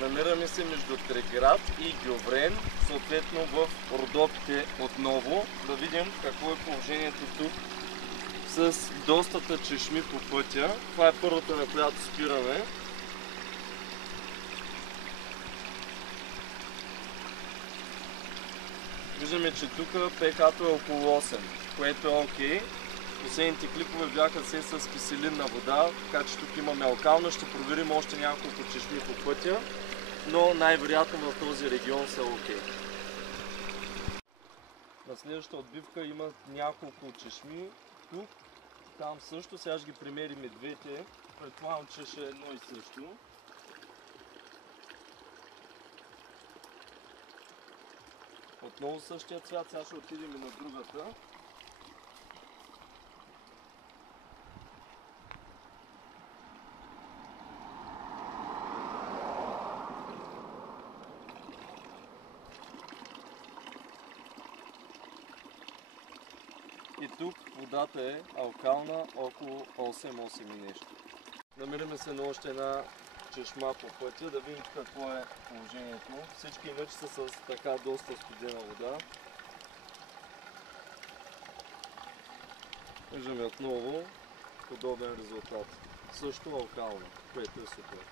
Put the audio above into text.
Намираме се между Треград и Гьоврен, съответно в Родопите отново. Да видим какво е положението тук с достата чешми по пътя. Това е първата, на която спираме. Виждаме, че тук ПК-то е около 8, което е окей. Последните клипове бяха все с киселинна вода, така че тук имаме алкална. Ще проверим още няколко чешми по пътя, но най-вероятно в този регион са окей. На следващата отбивка има няколко чешми. Тук, там също. Сега ще ги примерим и двете. Предполагам, че ще е едно и също. Отново същия цвят. Сега ще отидем и на другата. И тук водата е алкална, около 8 и нещо. Намираме се на още една чешма по пътя, да видим какво е положението. Всички иначе са с така доста студена вода. Виждаме отново подобен резултат. Също алкална, което е супер.